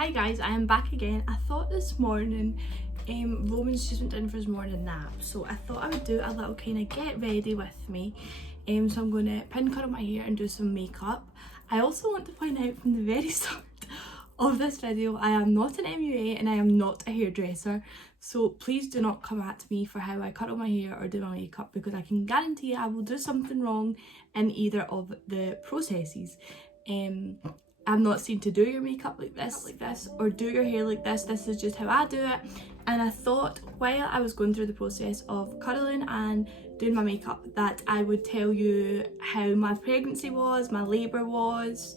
Hi guys, I am back again. I thought this morning Roman's just went down for his morning nap, so I thought I would do a little kind of get ready with me. So I'm going to pin curl my hair and do some makeup. I also want to point out from the very start of this video, I am not an MUA and I am not a hairdresser, so please do not come at me for how I curl my hair or do my makeup, because I can guarantee I will do something wrong in either of the processes. I'm not seen to do your makeup like this or do your hair like this. This is just how I do it. And I thought while I was going through the process of curling and doing my makeup that I would tell you how my pregnancy was, my labour was,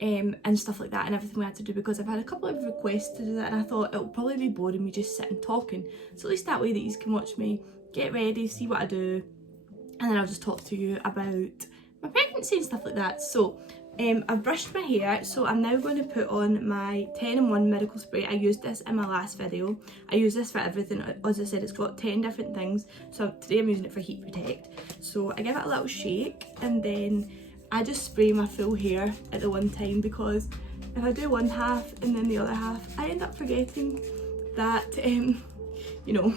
and stuff like that, and everything we had to do, because I've had a couple of requests to do that, and I thought it'll probably be boring me just sitting talking. So at least that way that you can watch me get ready, see what I do, and then I'll just talk to you about my pregnancy and stuff like that. So I've brushed my hair, so I'm now going to put on my 10-in-1 miracle spray. I used this in my last video. I use this for everything. As I said, it's got 10 different things, so today I'm using it for heat protect. So I give it a little shake and then I just spray my full hair at the one time, because if I do one half and then the other half, I end up forgetting that you know,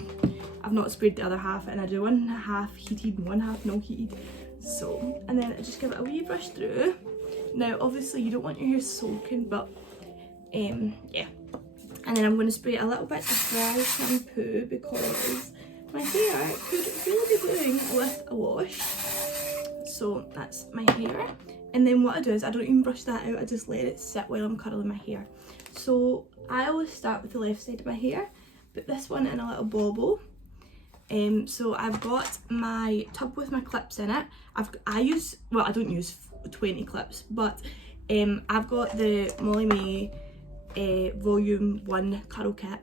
I've not sprayed the other half, and I do one half heated and one half no heated. So, and then I just give it a wee brush through. Now obviously you don't want your hair soaking, but yeah. And then I'm going to spray a little bit of dry shampoo, because my hair could really be doing with a wash. So that's my hair. And then what I do is I don't even brush that out, I just let it sit while I'm curling my hair. So I always start with the left side of my hair, put this one in a little bobble. So I've got my tub with my clips in it. I don't use 20 clips, but I've got the Molly May volume 1 curl kit,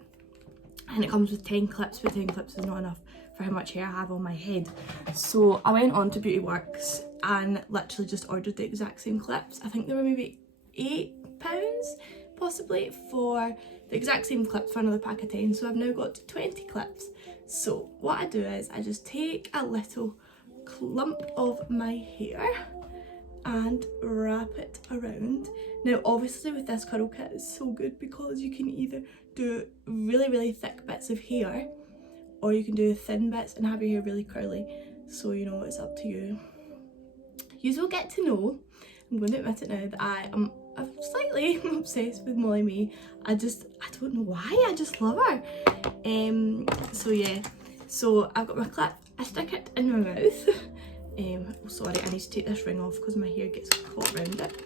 and it comes with 10 clips, but 10 clips is not enough for how much hair I have on my head. So I went on to Beauty Works and literally just ordered the exact same clips. I think they were maybe £8 possibly for the exact same clips for another pack of 10, so I've now got 20 clips. So what I do is I just take a little clump of my hair and wrap it around. Now obviously with this curl kit it's so good, because you can either do really thick bits of hair, or you can do thin bits and have your hair really curly. So you know, it's up to you. You will get to know, I'm going to admit it now, that I'm slightly obsessed with Molly May. I don't know why, I just love her. So yeah, so I've got my clip, I stick it in my mouth. Oh sorry, I need to take this ring off because my hair gets caught around it.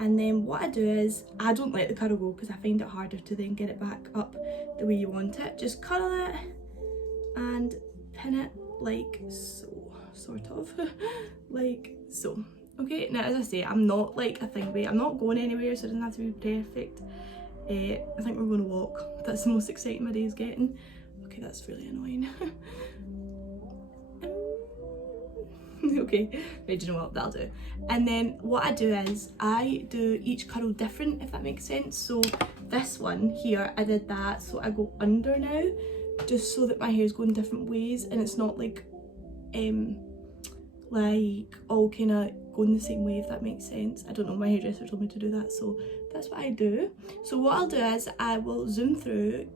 And then what I do is, I don't let the curl go because I find it harder to then get it back up the way you want it. Just curl it and pin it like so, sort of, like so. Okay, now as I say, I'm not like a thingy, I'm not going anywhere, so it doesn't have to be perfect. I think we're going to walk. That's the most exciting my day is getting. Okay, that's really annoying. Okay, right, do you know what, that'll do. And then what I do is I do each curl different, if that makes sense. So this one here, I did that, so I go under now, just so that my hair's going different ways and it's not like all kind of going the same way, if that makes sense. I don't know, my hairdresser told me to do that, so that's what I do. So what I'll do is I will zoom through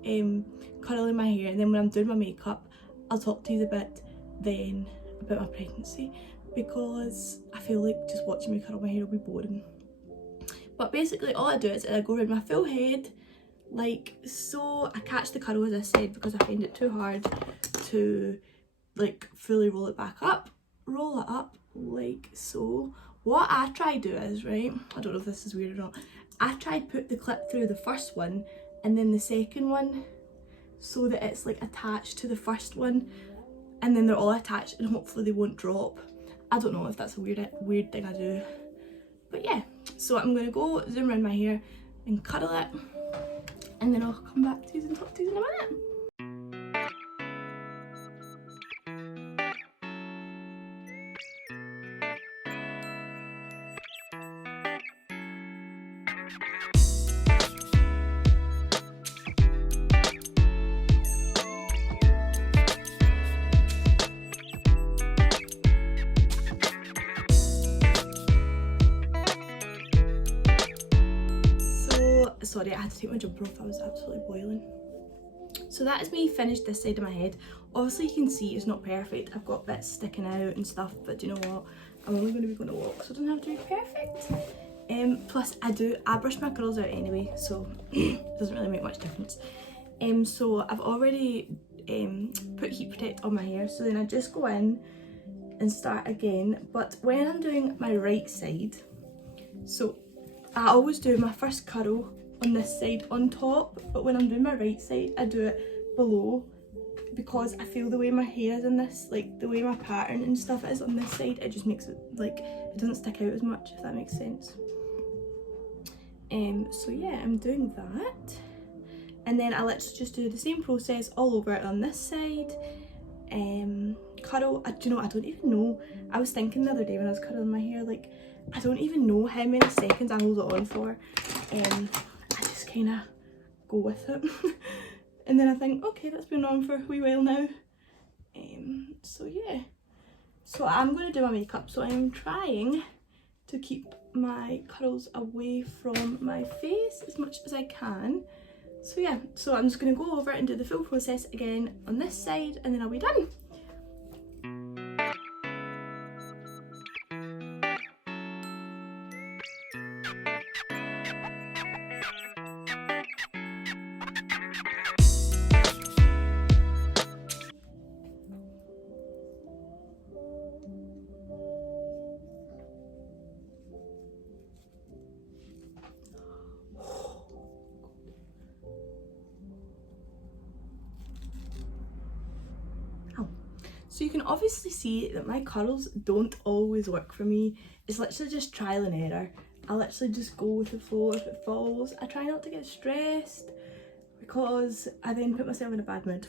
curling my hair, and then when I'm doing my makeup I'll talk to you a bit then about my pregnancy, because I feel like just watching me curl my hair will be boring. But basically all I do is I go around my full head like so. I catch the curl, as I said, because I find it too hard to like fully roll it back up. Roll it up like so. What I try to do is, right, I don't know if this is weird or not, I try to put the clip through the first one and then the second one, so that it's like attached to the first one, and then they're all attached and hopefully they won't drop. I don't know if that's a weird thing I do, but yeah. So I'm gonna go zoom around my hair and curl it, and then I'll come back to you and talk to you in a minute. sorry, I had to take my jumper off, I was absolutely boiling. So that is me finished this side of my head. Obviously you can see it's not perfect, I've got bits sticking out and stuff, but do you know what, I'm only going to be going to walk, so it doesn't have to be perfect. Plus I brush my curls out anyway, so it doesn't really make much difference. So I've already put heat protect on my hair, so then I just go in and start again. But when I'm doing my right side, so I always do my first curl on this side on top, but when I'm doing my right side I do it below, because I feel the way my hair is in this, like the way my pattern and stuff is on this side, it just makes it like it doesn't stick out as much, if that makes sense. So yeah, I'm doing that, and then I literally just do the same process all over it on this side. Curl, do you know, I don't even know, I was thinking the other day when I was curling my hair, like I don't even know how many seconds I hold it on for. I just kind of go with it. And then I think, okay, that's been on for a wee while now. So yeah, so I'm going to do my makeup, so I'm trying to keep my curls away from my face as much as I can. So yeah, so I'm just going to go over it and do the full process again on this side, and then I'll be done. So you can obviously see that my curls don't always work for me. It's literally just trial and error. I literally just go with the flow. If it falls, I try not to get stressed, because I then put myself in a bad mood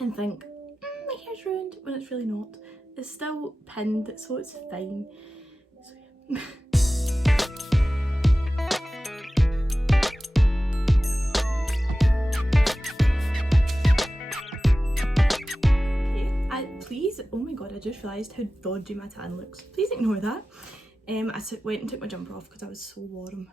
and think, my hair's ruined, when it's really not. It's still pinned, so it's fine. So yeah. Please, oh my god, I just realised how dodgy my tan looks. Please ignore that. I went and took my jumper off because I was so warm.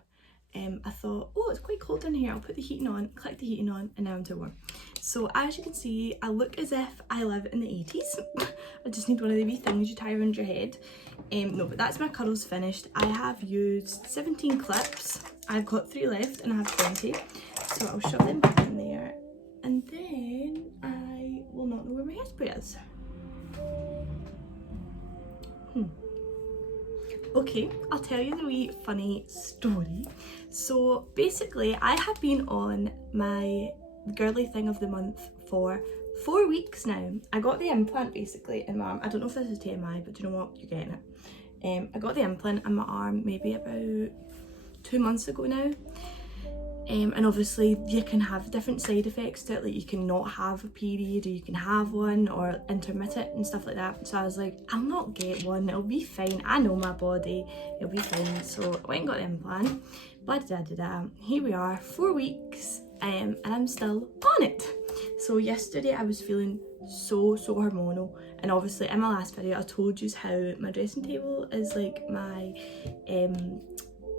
I thought, oh, it's quite cold in here, I'll put the heating on, click the heating on, and now I'm too warm. So as you can see, I look as if I live in the 80s. I just need one of the wee things you tie around your head. No, but that's my curls finished. I have used 17 clips. I've got 3 left and I have 20. So I'll shove them back in there, and then I will not know where my hairspray is. Okay, I'll tell you the wee funny story. So basically, I have been on my girly thing of the month for 4 weeks now. I got the implant basically in my arm. I don't know if this is TMI, but you know what, you're getting it. I got the implant in my arm maybe about 2 months ago now. And obviously you can have different side effects to it, like you can not have a period, or you can have one, or intermittent and stuff like that. So I was like, I'll not get one, it'll be fine, I know my body, it'll be fine. So I went and got the implant, blah da da da. Here we are, 4 weeks, and I'm still on it. So yesterday I was feeling so hormonal, and obviously in my last video I told you how my dressing table is like my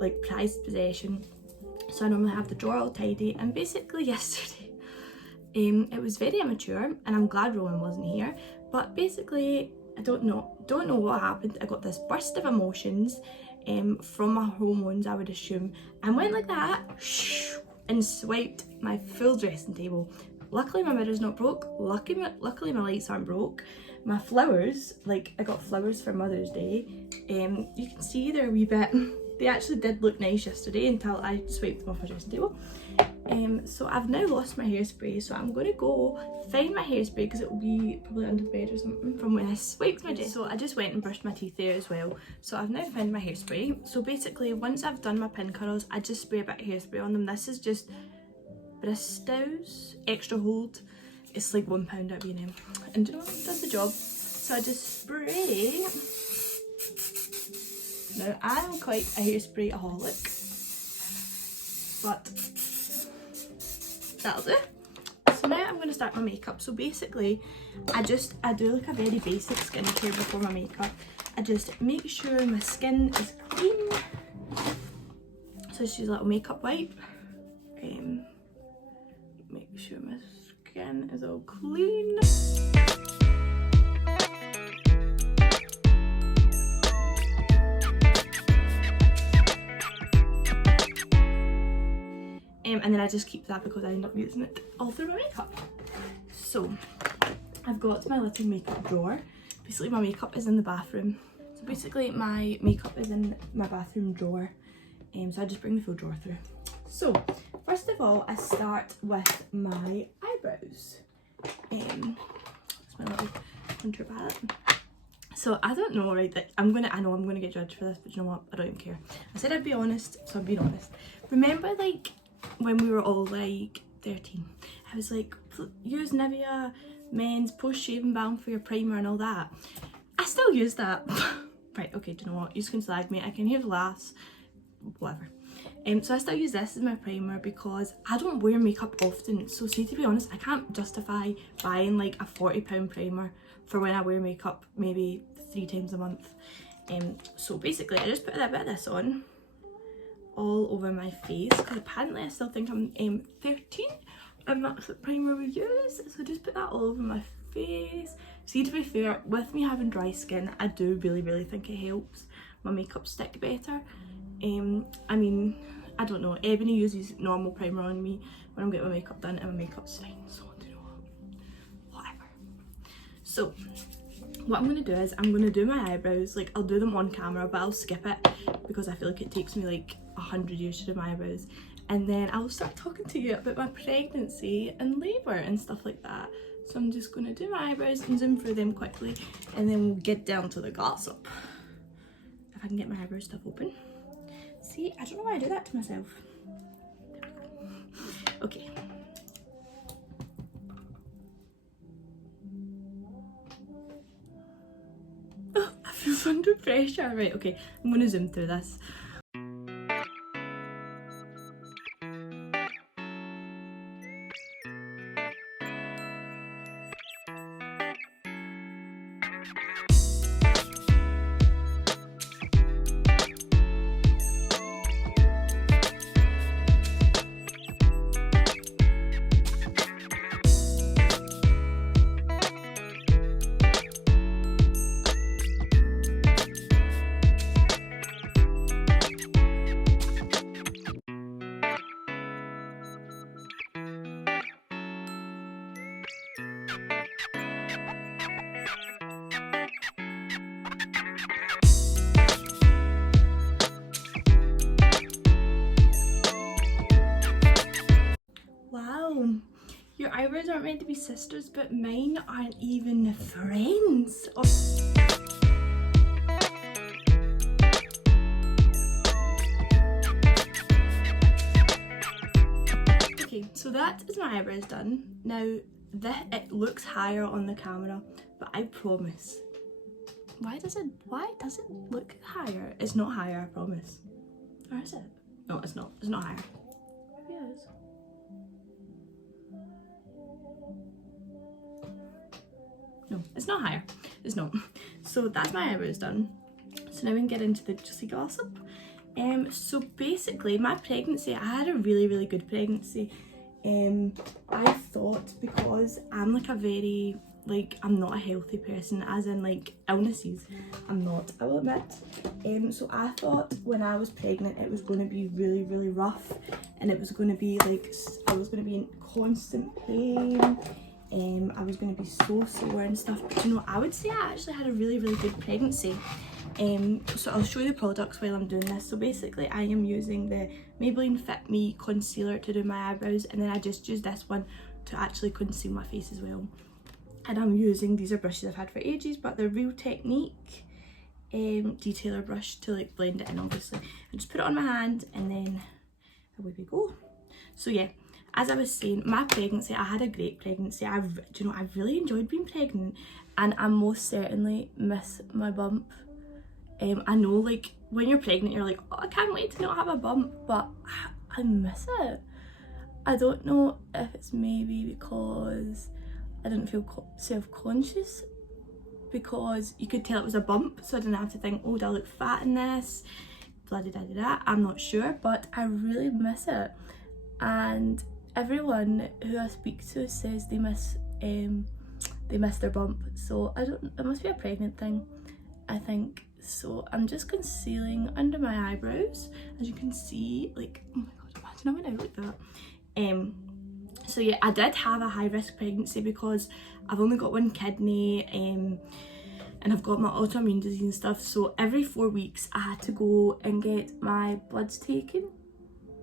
like prized possession. So I normally have the drawer all tidy, and basically yesterday it was very immature, and I'm glad Rowan wasn't here, but basically I don't know what happened. I got this burst of emotions from my hormones, I would assume, and went like that and swiped my full dressing table. Luckily my mirror's not broke, luckily my lights aren't broke. My flowers, like I got flowers for Mother's Day, you can see they're a wee bit, they actually did look nice yesterday until I swiped them off my dressing table. So I've now lost my hairspray, so I'm going to go find my hairspray because it will be probably under the bed or something from when I swiped my dress. So I just went and brushed my teeth there as well. So I've now found my hairspray. So basically once I've done my pin curls, I just spray a bit of hairspray on them. This is just Bristow's Extra Hold. It's like £1 at B&M, and do you know what, it does the job. So I just spray. Now I am quite a hairspray-aholic, but that'll do. So now I'm going to start my makeup. So basically I do like a very basic skincare before my makeup. I just make sure my skin is clean. So just use a little makeup wipe. skin is all clean. And then I just keep that because I end up using it all through my makeup. So I've got my little makeup drawer. Basically my makeup is in the bathroom. So basically my makeup is in my bathroom drawer. So I just bring the full drawer through. So first of all, I start with my eyebrows. It's my little contour palette. So I don't know, right, like I know I'm gonna get judged for this, but you know what, I don't even care. I said I'd be honest, so I'm being honest. Remember like when we were all like 13, I was like, use Nivea men's post-shaving balm for your primer and all that. I still use that. Right, okay, do you know what, you can slag me, I can hear the laughs, whatever. So I still use this as my primer because I don't wear makeup often, so see, to be honest, I can't justify buying like a £40 primer for when I wear makeup maybe 3 times a month. So basically I just put a bit of this on all over my face because apparently I still think I'm 13 and that's the primer we use, so just put that all over my face. See, to be fair, with me having dry skin, I do really think it helps my makeup stick better. I mean, I don't know, Ebony uses normal primer on me when I'm getting my makeup done and my makeup's fine, so do you know what, whatever. So what I'm going to do is I'm going to do my eyebrows, like I'll do them on camera but I'll skip it because I feel like it takes me like 100 years to do my eyebrows, and then I'll start talking to you about my pregnancy and labour and stuff like that. So I'm just going to do my eyebrows and zoom through them quickly and then we'll get down to the gossip. If I can get my eyebrow stuff open. See, I don't know why I do that to myself. There we go. Okay. Oh, I feel under pressure. Right, okay, I'm going to zoom through this. Your eyebrows aren't meant to be sisters, but mine aren't even friends. Okay, so that is my eyebrows done. Now, it looks higher on the camera, but I promise. Why does it look higher? It's not higher, I promise. Or is it? No, it's not. It's not higher. Maybe it is. No, it's not higher. It's not. So that's my eyebrows done. So now we can get into the juicy gossip. So basically my pregnancy, I had a really good pregnancy. I thought, because I'm like a very, like, I'm not a healthy person, as in like illnesses, I'm not, I will admit. So I thought when I was pregnant it was going to be really rough, and it was going to be like, I was going to be in constant pain. I was going to be so sore and stuff, but you know, I would say I actually had a really good pregnancy. So I'll show you the products while I'm doing this. So basically I am using the Maybelline Fit Me concealer to do my eyebrows, and then I just use this one to actually conceal my face as well. And I'm using, these are brushes I've had for ages, but they're Real Technique detailer brush to like blend it in, obviously. I just put it on my hand and then away we go. So yeah, as I was saying, my pregnancy, I had a great pregnancy. Do you know, I've really enjoyed being pregnant, and I most certainly miss my bump. I know, like, when you're pregnant, you're like, oh, I can't wait to not have a bump, but I miss it. I don't know if it's maybe because I didn't feel self-conscious, because you could tell it was a bump, so I didn't have to think, oh, do I look fat in this? Blah, da, da, da, da. I'm not sure, but I really miss it. And everyone who I speak to says they miss their bump, so I don't, it must be a pregnant thing, I think. So I'm just concealing under my eyebrows, as you can see. Like, oh my god, imagine I went out like that. So yeah, I did have a high risk pregnancy because I've only got one kidney, and I've got my autoimmune disease and stuff, so every 4 weeks I had to go and get my bloods taken,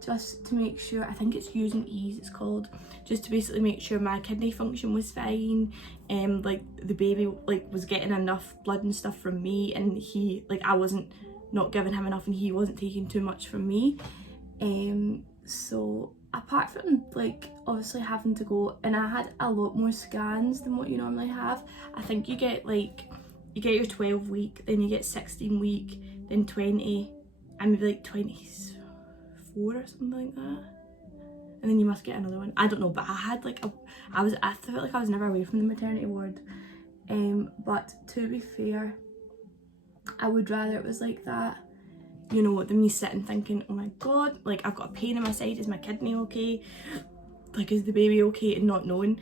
just to make sure. I think it's Use and Ease it's called, just to basically make sure my kidney function was fine, like the baby like was getting enough blood and stuff from me, and he, like, I wasn't not giving him enough and he wasn't taking too much from me. So apart from like obviously having to go, and I had a lot more scans than what you normally have. I think you get your 12 week, then you get 16 week, then 20, and maybe like 24 or something like that, and then you must get another one. I don't know, but I had like I felt like I was never away from the maternity ward. But to be fair, I would rather it was like that, you know, than me sitting thinking, oh my god, like I've got a pain in my side, is my kidney okay, like is the baby okay, and not knowing.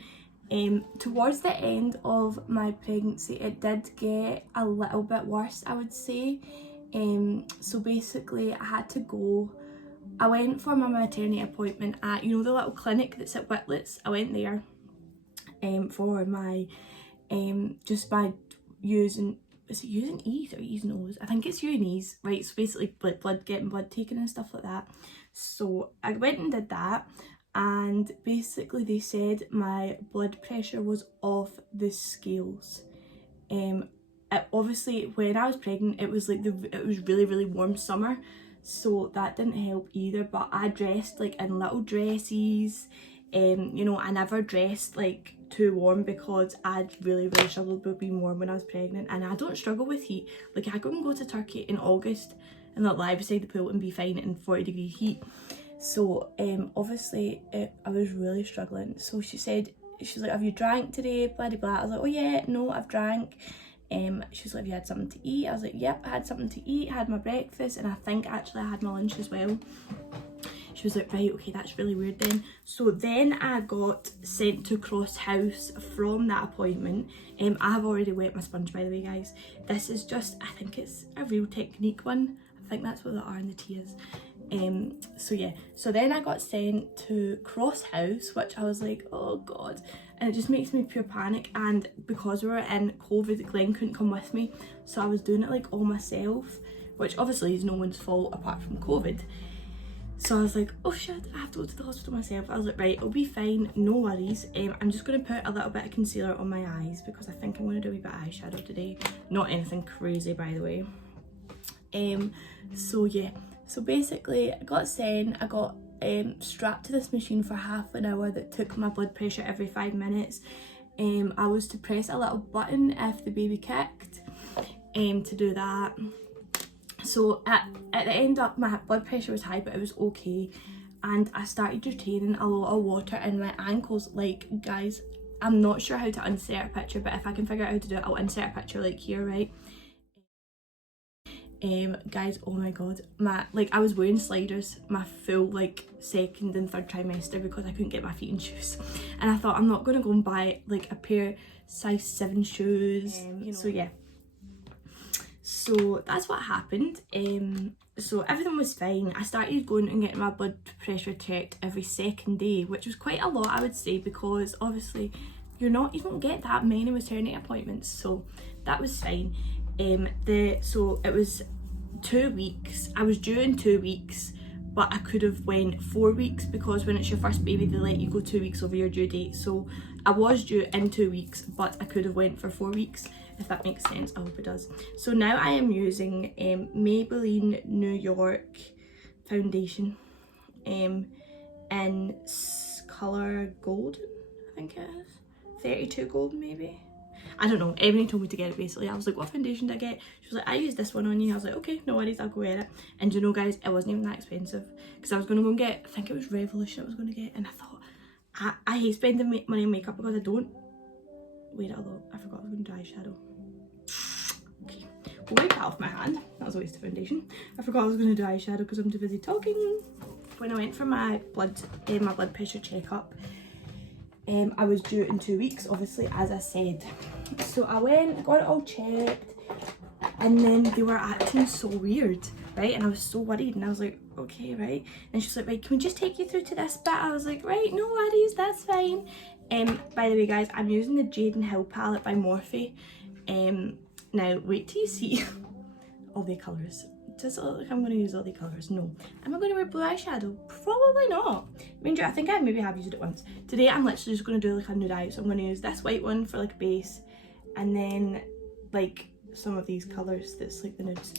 Towards the end of my pregnancy it did get a little bit worse, I would say. So basically I had to go, I went for my maternity appointment at, you know, the little clinic that's at Whitlets. I went there for my just by using, is it Use and Ease or Ease and O's? I think it's Use and Ease, right? So basically like getting blood taken and stuff like that. So I went and did that, and basically they said my blood pressure was off the scales. Obviously when I was pregnant it was like it was really warm summer, so that didn't help either, but I dressed like in little dresses. You know, I never dressed like too warm because I'd really struggled with being warm when I was pregnant, and I don't struggle with heat. Like I can go to Turkey in August and like lie beside the pool and be fine in 40-degree heat. So obviously I was really struggling. So she's like, have you drank today, blah blah blah. I was like, oh yeah, no, I've drank. She was like, have you had something to eat? I was like, yep, I had something to eat, had my breakfast, and I think actually I had my lunch as well. She was like, right, okay, that's really weird then. So then I got sent to Cross House from that appointment. I have already wet my sponge, by the way, guys. This is just, I think it's a Real Technique one. I think that's what the R and the T is. So yeah, so then I got sent to Cross House, which I was like, oh god, and it just makes me pure panic. And because we were in COVID, Glenn couldn't come with me, so I was doing it like all myself, which obviously is no one's fault apart from COVID. So I was like, oh shit, I have to go to the hospital myself. I was like, right, it'll be fine, no worries. I'm just going to put a little bit of concealer on my eyes because I think I'm going to do a wee bit of eyeshadow today. Not anything crazy, by the way. So yeah, so basically I got sent, I got strapped to this machine for half an hour that took my blood pressure every 5 minutes. I was to press a little button if the baby kicked, to do that. So at the end up, my blood pressure was high, but it was okay, and I started retaining a lot of water in my ankles. Like, guys, I'm not sure how to insert a picture, but if I can figure out how to do it, I'll insert a picture like here, right? Guys, oh my god, I was wearing sliders my full like 2nd and 3rd trimester because I couldn't get my feet in shoes, and I thought I'm not gonna go and buy like a pair size 7 shoes, you know. So yeah, so that's what happened. So everything was fine. I started going and getting my blood pressure checked every 2nd day, which was quite a lot, I would say, because obviously you don't get that many maternity appointments, so that was fine. So it was 2 weeks. I was due in 2 weeks, but I could have went 4 weeks because when it's your first baby they let you go 2 weeks over your due date. So I was due in 2 weeks, but I could have went for 4 weeks, if that makes sense. I hope it does. So now I am using Maybelline New York foundation in colour golden, I think it is 32 gold maybe. I don't know, Emily told me to get it basically. I was like, what foundation did I get? She was like, I use this one on you. I was like, okay, no worries, I'll go get it. And you know guys, it wasn't even that expensive, because I was going to go and get, I think it was Revolution I was going to get, and I thought, I hate spending money on makeup because I don't wear it a lot. I forgot I was going to do eyeshadow. Okay, we'll wipe that off my hand. That was a waste of foundation. I forgot I was going to do eyeshadow because I'm too busy talking. when I went for my blood pressure checkup, I was due in 2 weeks, obviously, as I said. So I went, got it all checked, and then they were acting so weird, right? And I was so worried, and I was like, okay, right? And she's like, right, can we just take you through to this bit? I was like, right, no worries, that's fine. By the way, guys, I'm using the Jade and Hill palette by Morphe. Now, wait till you see all the colours. Does it look like I'm going to use all the colours? No. Am I going to wear blue eyeshadow? Probably not. I think I maybe have used it once. Today I'm literally just going to do like a nude eye. So I'm going to use this white one for like a base. And then like some of these colours that's like the nudes.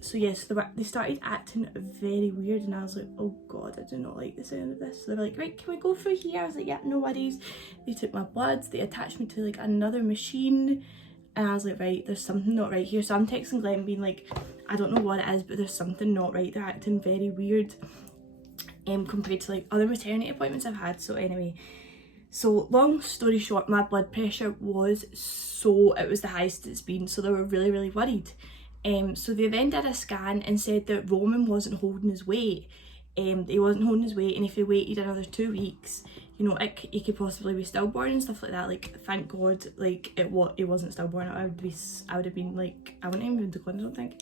So yes, they started acting very weird, and I was like, oh god, I do not like the sound of this. So they were like, right, can we go through here? I was like, yeah, no worries. They took my bloods, they attached me to like another machine. And I was like, right, there's something not right here. So I'm texting Glenn being like, I don't know what it is, but there's something not right. They're acting very weird compared to like other maternity appointments I've had. So anyway, so long story short, my blood pressure was it was the highest it's been. So they were really, really worried. So they then did a scan and said that Roman wasn't holding his weight. He wasn't holding his weight, and if he waited another 2 weeks, you know, he could possibly be stillborn and stuff like that. Like, thank God, like, it wasn't stillborn. I would have been like, I wouldn't even been to Glen, I don't think.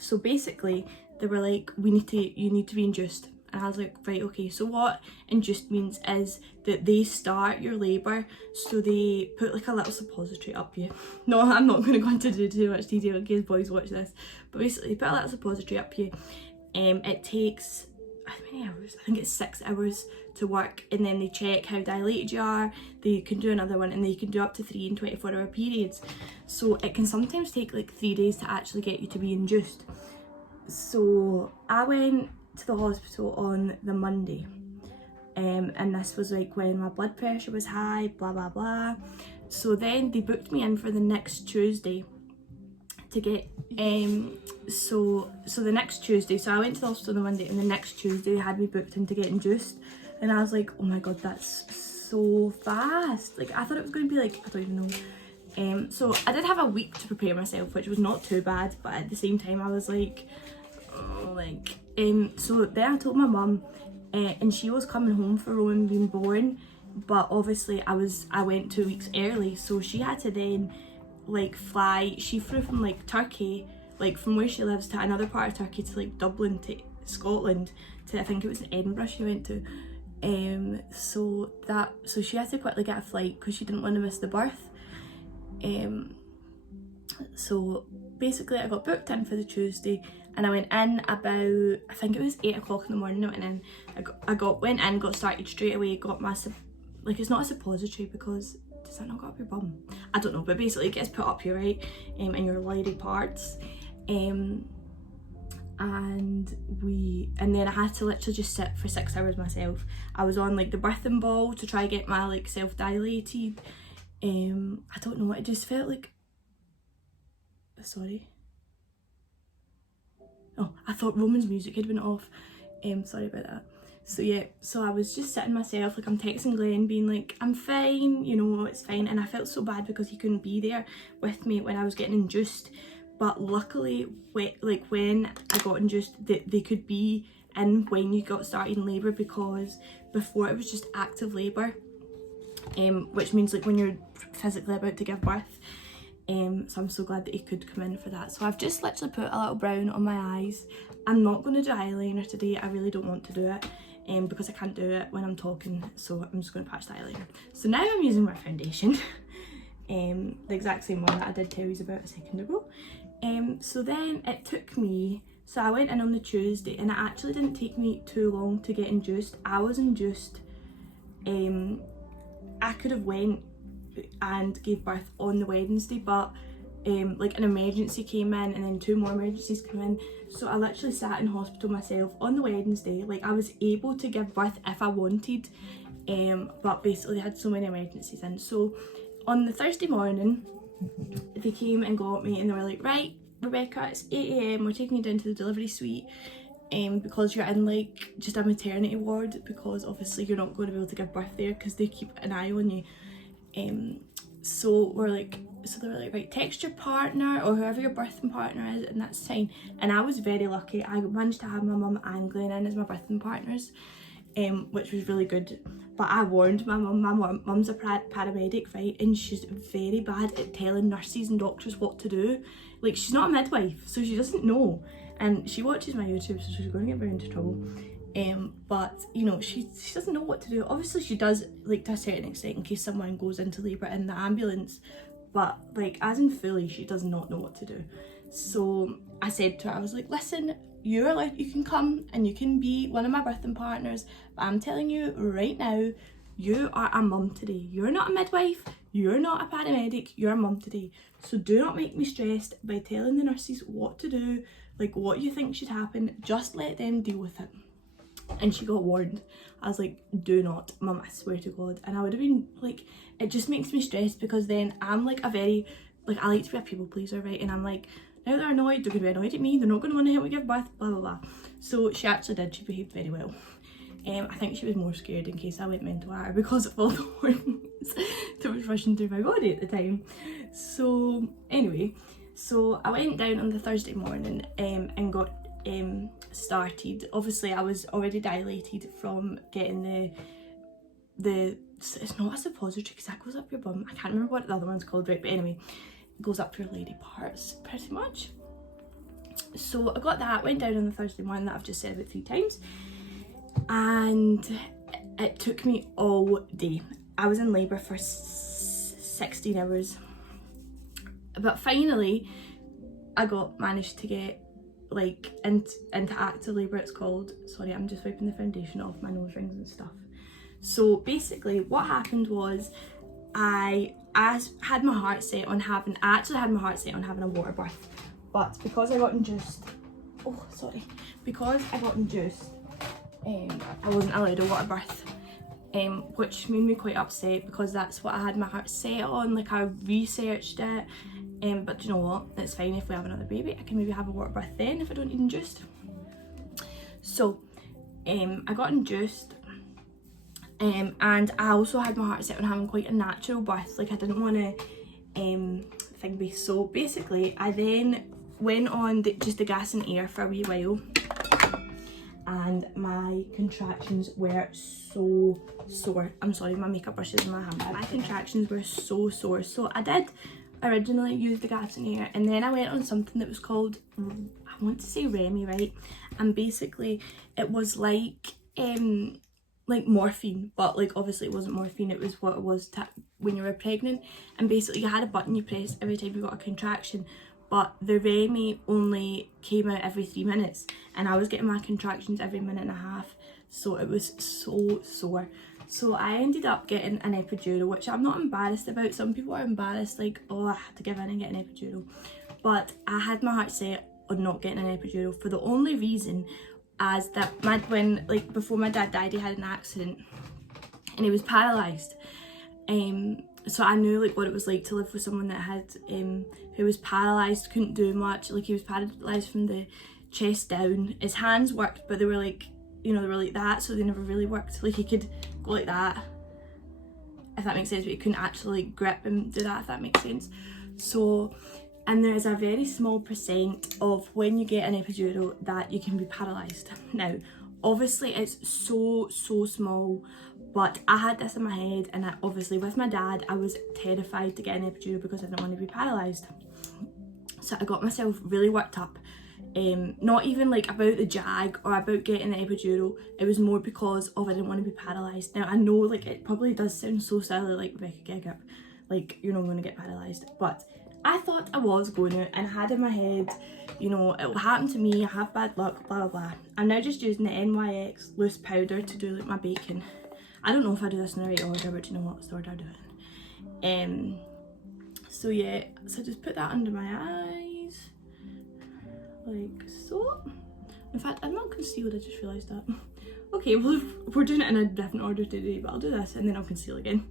So basically, they were like, you need to be induced. And I was like, right, okay. So what induced means is that they start your labour, so they put like a little suppository up you. No, I'm not going to go into too much detail in case boys watch this. But basically, they put a little suppository up you. It takes, how many hours? I think it's 6 hours to work, and then they check how dilated you are. They can do another one, and they can do up to 3 and 24-hour periods. So it can sometimes take like 3 days to actually get you to be induced. So I went to the hospital on the Monday, and this was like when my blood pressure was high, blah blah blah. So then they booked me in for the next Tuesday to get so the next Tuesday, so I went to the hospital on the Monday, and the next Tuesday they had me booked in to get induced. And I was like, oh my god, that's so fast. Like, I thought it was going to be like, I don't even know. So I did have a week to prepare myself, which was not too bad, but at the same time I was like, oh, like, so then I told my mum, and she was coming home for Rowan being born, but obviously I went 2 weeks early, so she had to then like fly. She flew from like Turkey, like from where she lives, to another part of Turkey, to like Dublin, to Scotland, to I think it was Edinburgh she went to. So she had to quickly get a flight because she didn't want to miss the birth. So basically I got booked in for the Tuesday, and I went in about, I think it was 8 o'clock in the morning. I went in, went in, got started straight away, got my, like, it's not a suppository because, does that not go up your bum? I don't know, but basically it gets put up here, right, in your lady parts. And then I had to literally just sit for 6 hours myself. I was on like the birthing ball to try to get my like self-dilated. I don't know, it just felt like, sorry. Oh, I thought Roman's music had went off. Sorry about that. So yeah, so I was just sitting myself, like I'm texting Glenn being like, I'm fine, you know, it's fine. And I felt so bad because he couldn't be there with me when I was getting induced. But luckily, when I got induced, they could be in when you got started in labour, because before it was just active labour, which means like when you're physically about to give birth. So I'm so glad that he could come in for that. So I've just literally put a little brown on my eyes. I'm not going to do eyeliner today. I really don't want to do it because I can't do it when I'm talking. So I'm just going to patch the eyeliner. So now I'm using my foundation. The exact same one that I did tell you about a second ago. So then it took me, so I went in on the Tuesday, and it actually didn't take me too long to get induced. I was induced, I could have went and gave birth on the Wednesday, but like an emergency came in, and then 2 more emergencies came in, so I literally sat in hospital myself on the Wednesday. Like, I was able to give birth if I wanted, but basically they had so many emergencies in. So on the Thursday morning they came and got me, and they were like, right Rebecca, it's 8 AM, we're taking you down to the delivery suite because you're in like just a maternity ward, because obviously you're not going to be able to give birth there because they keep an eye on you. so we're like, so they were like, right, text your partner or whoever your birthing partner is, and that's fine. And I was very lucky. I managed to have my mum and Glenn in as my birthing partners, which was really good. But I warned my mum. My mum's a paramedic, right, and she's very bad at telling nurses and doctors what to do. Like, she's not a midwife, so she doesn't know. And she watches my YouTube, so she's going to get very into trouble. But you know, she doesn't know what to do. Obviously she does, like, to a certain extent, in case someone goes into labour in the ambulance, but like, as in fully, she does not know what to do. So I said to her, I was like, listen, you're allowed, you can come and you can be one of my birthing partners, but I'm telling you right now, you are a mum today. You're not a midwife, you're not a paramedic, you're a mum today. So do not make me stressed by telling the nurses what to do, like what you think should happen. Just let them deal with it. And she got warned. I was like, do not, mum, I swear to God. And I would have been like, it just makes me stressed, because then I'm like a very, like, I like to be a people pleaser, right? And I'm like, now they're annoyed, they're going to be annoyed at me, they're not going to want to help me give birth, blah blah blah. So she actually did, she behaved very well. I think she was more scared in case I went mental at her because of all the hormones that was rushing through my body at the time. So anyway, so I went down on the Thursday morning and got started. Obviously I was already dilated from getting the it's not a suppository because that goes up your bum. I can't remember what the other one's called, right? But anyway, it goes up your lady parts pretty much. So I got that, went down on the Thursday morning, that I've just said about 3 times, and it took me all day. I was in labour for 16 hours, but finally I managed to get like into active labour, it's called. Sorry, I'm just wiping the foundation off my nose rings and stuff. So basically what happened was I had my heart set on having, I actually had my heart set on having a water birth, but because I got induced, because I got induced, I wasn't allowed a water birth, which made me quite upset because that's what I had my heart set on. Like, I researched it, but you know what, it's fine. If we have another baby, I can maybe have a water birth then if I don't need induced. So I got induced, and I also had my heart set on having quite a natural birth. Like, I didn't want to thingy. So basically I then went on just the gas and air for a wee while, and my contractions were so sore. I'm sorry, my makeup brush is in my handbag. My contractions were so sore. So I did originally use the gas and air, and then I went on something that was called, I want to say Remy, right? And basically it was like morphine, but like obviously it wasn't morphine, it was what it was when you were pregnant. And basically you had a button you press every time you got a contraction, but the Remy only came out every 3 minutes, and I was getting my contractions every minute and a half, so it was so sore. So I ended up getting an epidural, which I'm not embarrassed about. Some people are embarrassed, like, oh, I had to give in and get an epidural, but I had my heart set on not getting an epidural for the only reason as that before my dad died, he had an accident and he was paralysed. So I knew like what it was like to live with someone that had who was paralysed, couldn't do much. Like, he was paralysed from the chest down. His hands worked, but they were like, you know, they were like that, so they never really worked. Like, he could go like that, if that makes sense, but he couldn't actually like grip and do that, if that makes sense. So, and there is a very small percent of when you get an epidural that you can be paralysed. Now, obviously it's so small, but I had this in my head, and obviously with my dad, I was terrified to get an epidural because I didn't want to be paralysed. So I got myself really worked up. Not even like about the jag or about getting the epidural, it was more because of I didn't want to be paralysed. Now I know like it probably does sound so silly, like Rebecca Gegrup, like you're not going to get paralysed, but I thought I was going to, and I had in my head, you know, it will happen to me, I have bad luck, blah blah blah. I'm now just using the NYX loose powder to do like my baking. I don't know if I do this in the right order, but you know what, it's the order I do it. So yeah, so just put that under my eyes, like so. In fact, I'm not concealed, I just realised that. Okay, well, we're doing it in a different order today, but I'll do this and then I'll conceal again,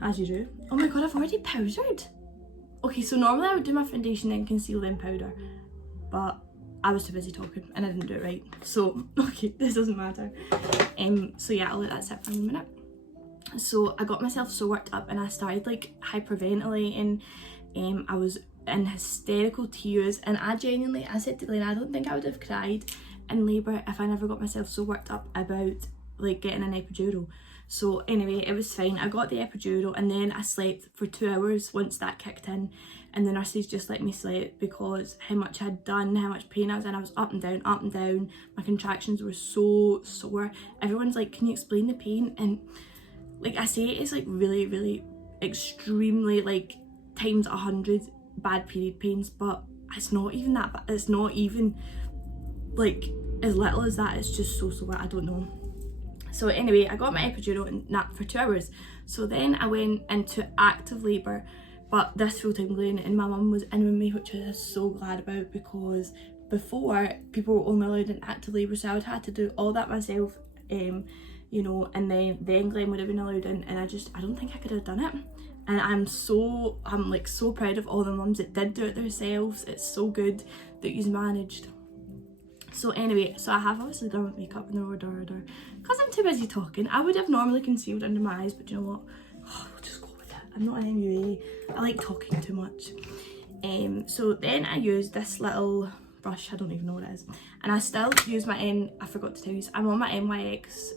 as you do. Oh my god, I've already powdered. Okay, so normally I would do my foundation and conceal then powder, but I was too busy talking and I didn't do it right. So, okay, this doesn't matter. So yeah, I'll let that sit for a minute. So I got myself so worked up and I started like hyperventilating. I was in hysterical tears, and I said to Glenn, I don't think I would have cried in labour if I never got myself so worked up about like getting an epidural. So anyway, it was fine. I got the epidural and then I slept for 2 hours once that kicked in, and the nurses just let me sleep because how much I'd done, how much pain I was in. I was up and down, up and down. My contractions were so sore. Everyone's like, can you explain the pain? And like I say, it's like really, really extremely like times 100 bad period pains, but it's not even that bad. It's not even like as little as that. It's just so sore. I don't know. So anyway, I got my epidural and napped for 2 hours. So then I went into active labour, but this full-time Glen, and my mum was in with me, which I was so glad about, because before people were only allowed in active labour, so I would have to do all that myself, you know, and then Glen would have been allowed in, and I don't think I could have done it. And I'm like so proud of all the mums that did do it themselves. It's so good that you've managed. So anyway, so I have obviously done my makeup in the order, because I'm too busy talking. I would have normally concealed under my eyes, but you know what? Oh, we'll just go with it. I'm not in any way. I like talking too much. So then I used this little brush, I don't even know what it is. And I still use my I forgot to tell you, I'm on my NYX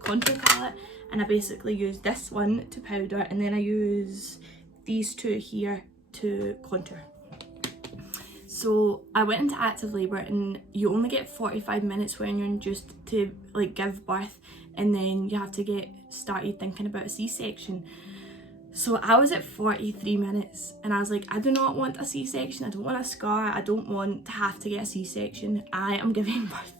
contour palette, and I basically use this one to powder, and then I use these two here to contour. So I went into active labour, and you only get 45 minutes when you're induced to like give birth, and then you have to get started thinking about a C-section. So I was at 43 minutes and I was like, I do not want a C-section. I don't want a scar. I don't want to have to get a C-section. I am giving birth.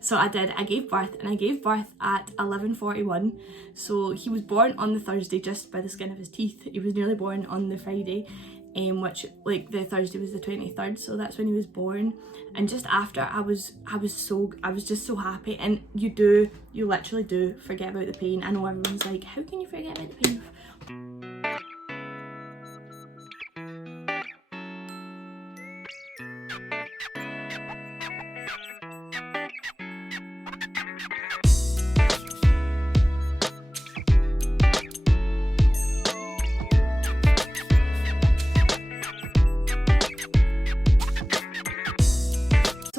So I did. I gave birth, and I gave birth at 11:41. So he was born on the Thursday just by the skin of his teeth. He was nearly born on the Friday. Which like the Thursday was the 23rd, so that's when he was born. And just after, I was just so happy. And you literally do forget about the pain. I know everyone's like, how can you forget about the pain?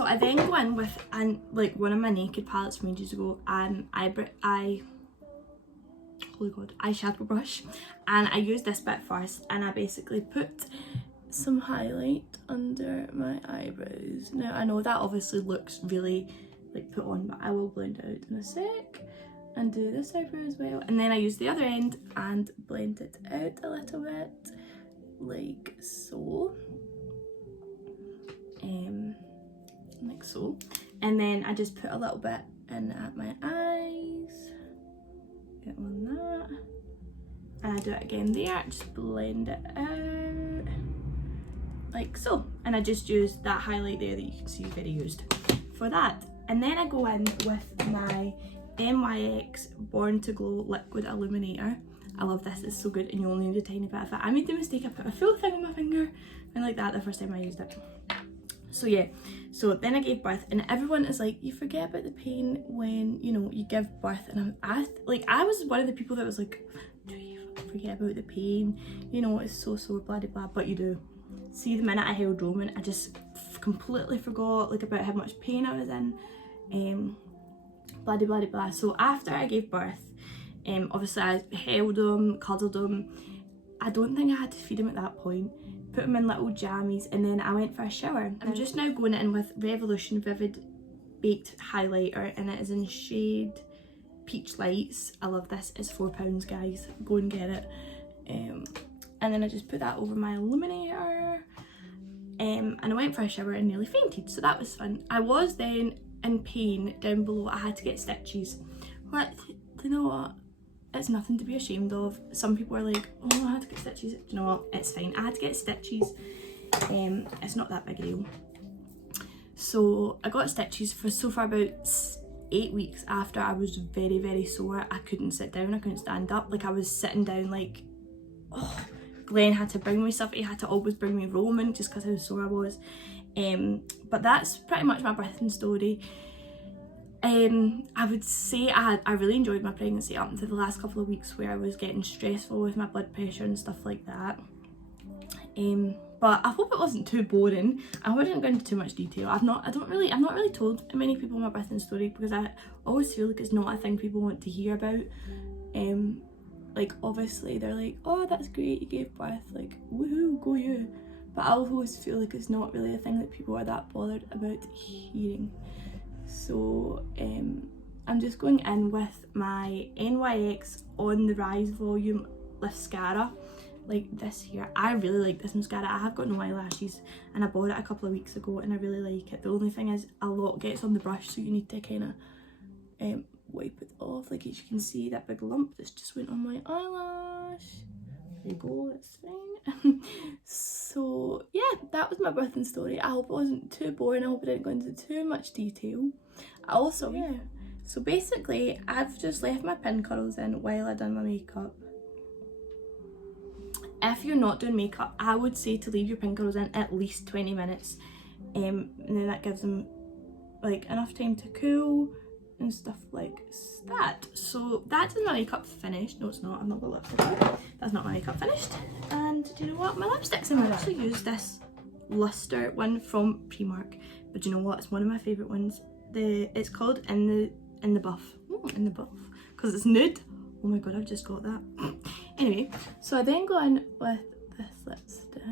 I then go in with like one of my naked palettes from ages ago, eyeshadow brush, and I use this bit first, and I basically put some highlight under my eyebrows. Now I know that obviously looks really like put on, but I will blend it out in a sec and do this eyebrow as well, and then I use the other end and blend it out a little bit like so. Like so, and then I just put a little bit in at my eyes, get on that, and I do it again there, just blend it out like so, and I just use that highlight there that you can see very used for that. And then I go in with my NYX Born to Glow Liquid Illuminator. I love this, it's so good, and you only need a tiny bit of it. I made the mistake, I put a full thing on my finger and like that the first time I used it. So yeah, so then I gave birth, and everyone is like, you forget about the pain when, you know, you give birth. And I was one of the people that was like, do you forget about the pain? You know, it's so sore, blah blah blah. But you do. See, the minute I held Roman, I just completely forgot like about how much pain I was in. Blah blah blah blah. So after I gave birth, obviously I held him, cuddled him. I don't think I had to feed him at that point. Put them in little jammies, and then I went for a shower. I'm just now going in with Revolution Vivid Baked Highlighter, and it is in shade Peach Lights. I love this. It's £4, guys. Go and get it. And then I just put that over my illuminator, and I went for a shower and nearly fainted, so that was fun. I was then in pain down below. I had to get stitches. But you know what? It's nothing to be ashamed of. Some people are like, oh, I had to get stitches. Do you know what? It's fine. I had to get stitches. It's not that big a deal. So I got stitches for about 8 weeks after. I was very, very sore. I couldn't sit down. I couldn't stand up. Like I was sitting down like, oh, Glenn had to bring me stuff. He had to always bring me Roman just because how sore I was. But that's pretty much my birthing story. I would say I really enjoyed my pregnancy up until the last couple of weeks where I was getting stressful with my blood pressure and stuff like that. But I hope it wasn't too boring. I hope I didn't go into too much detail. I've not really told many people my birthing story because I always feel like it's not a thing people want to hear about. Like obviously they're like, oh that's great, you gave birth, like woohoo, go you. But I always feel like it's not really a thing that people are that bothered about hearing. So I'm just going in with my NYX On The Rise Volume Mascara, like this here. I really like this mascara. I have got no eyelashes and I bought it a couple of weeks ago and I really like it. The only thing is a lot gets on the brush, so you need to kind of wipe it off. Like as you can see, that big lump that's just went on my eyelash. There you go, that's fine. So yeah, that was my birthing story. I hope it wasn't too boring. I hope I didn't go into too much detail. Also, yeah, so basically I've just left my pin curls in while I done my makeup. If you're not doing makeup, I would say to leave your pin curls in at least 20 minutes, and then that gives them like enough time to cool and stuff like that. So that is my makeup finished. No it's not, I'm not got lipstick on. That's not my makeup finished. And do you know what, my lipstick's in my bag. I actually used this luster one from Primark, but do you know what, it's one of my favourite ones. It's called In the Buff. Oh, In the Buff, because it's nude. Oh my god, I've just got that. Anyway, so I then go in with this lipstick.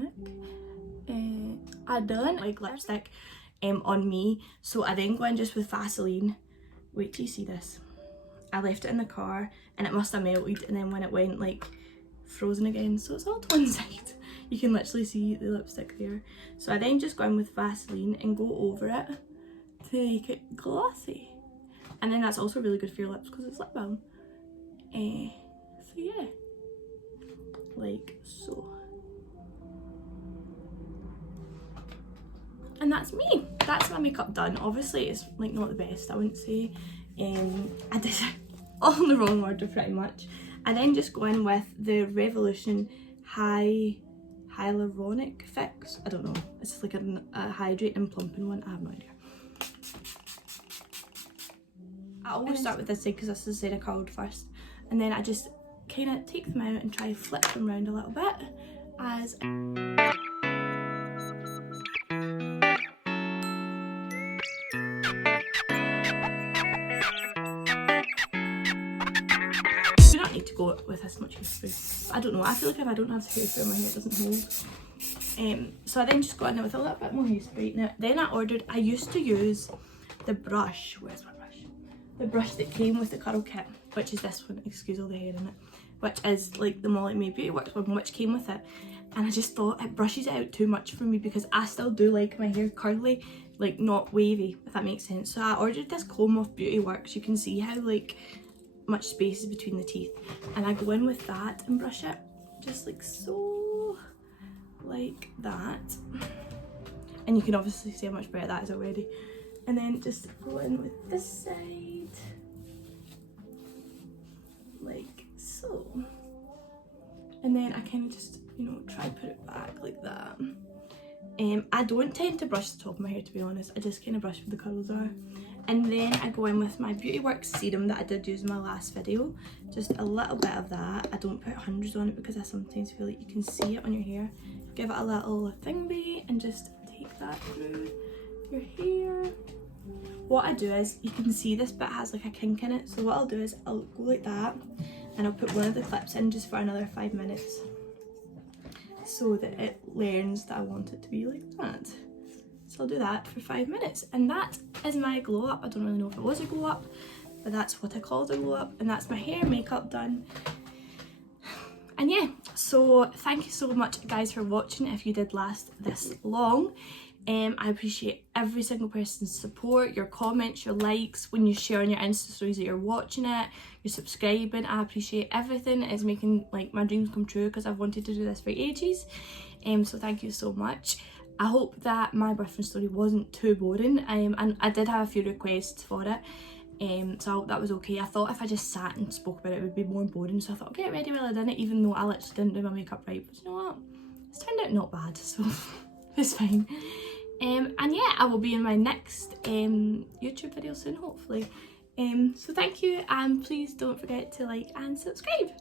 I don't like lipstick on me, so I then go in just with Vaseline. Wait till you see this. I left it in the car and it must have melted, and then when it went like frozen again, so it's all to one side. You can literally see the lipstick there. So I then just go in with Vaseline and go over it to make it glossy. And then that's also really good for your lips because it's lip balm. So yeah, like so. And that's me. That's my makeup done. Obviously it's like not the best, I wouldn't say. I did it all in the wrong order pretty much. I then just go in with the Revolution Hyaluronic Fix. I don't know, it's like a hydrating and plumping one, I have no idea. I always start with this side because this is the side I coloured first, and then I just kind of take them out and try to flip them around a little bit as you don't need to go with this much hairspray. I don't know, I feel like if I don't have hairspray my hair doesn't hold. So I then just got in there with a little bit more hairspray. Now then I used to use the brush, where's my brush? The brush that came with the curl kit, which is this one, excuse all the hair in it, which is like the Molly May Beauty Works one, which came with it. And I just thought it brushes it out too much for me because I still do like my hair curly, like not wavy, if that makes sense. So I ordered this comb off Beauty Works. You can see how like much space is between the teeth, and I go in with that and brush it just like so, like that. And you can obviously see how much better that is already. And then just go in with this side, like so. And then I kind of just, you know, try to put it back like that. I don't tend to brush the top of my hair, to be honest. I just kind of brush where the curls are. And then I go in with my Beauty Works serum that I did use in my last video. Just a little bit of that. I don't put hundreds on it because I sometimes feel like you can see it on your hair. Give it a little thingy and just take that through your hair. What I do is, you can see this bit has like a kink in it, so what I'll do is I'll go like that and I'll put one of the clips in just for another 5 minutes so that it learns that I want it to be like that. So I'll do that for 5 minutes, and that is my glow up. I don't really know if it was a glow up, but that's what I called a glow up, and that's my hair makeup done. And yeah, so thank you so much guys for watching if you did last this long. I appreciate every single person's support, your comments, your likes, when you share on your Insta stories that you're watching it, you're subscribing. I appreciate everything. It's making like my dreams come true because I've wanted to do this for ages. So thank you so much. I hope that my birthday story wasn't too boring, and I did have a few requests for it, so I hope that was okay. I thought if I just sat and spoke about it, it would be more boring, so I thought I'll get ready while I did it, even though I literally didn't do my makeup right. But you know what, it's turned out not bad, so it's fine. And yeah, I will be in my next YouTube video soon, hopefully. So thank you, and please don't forget to like and subscribe.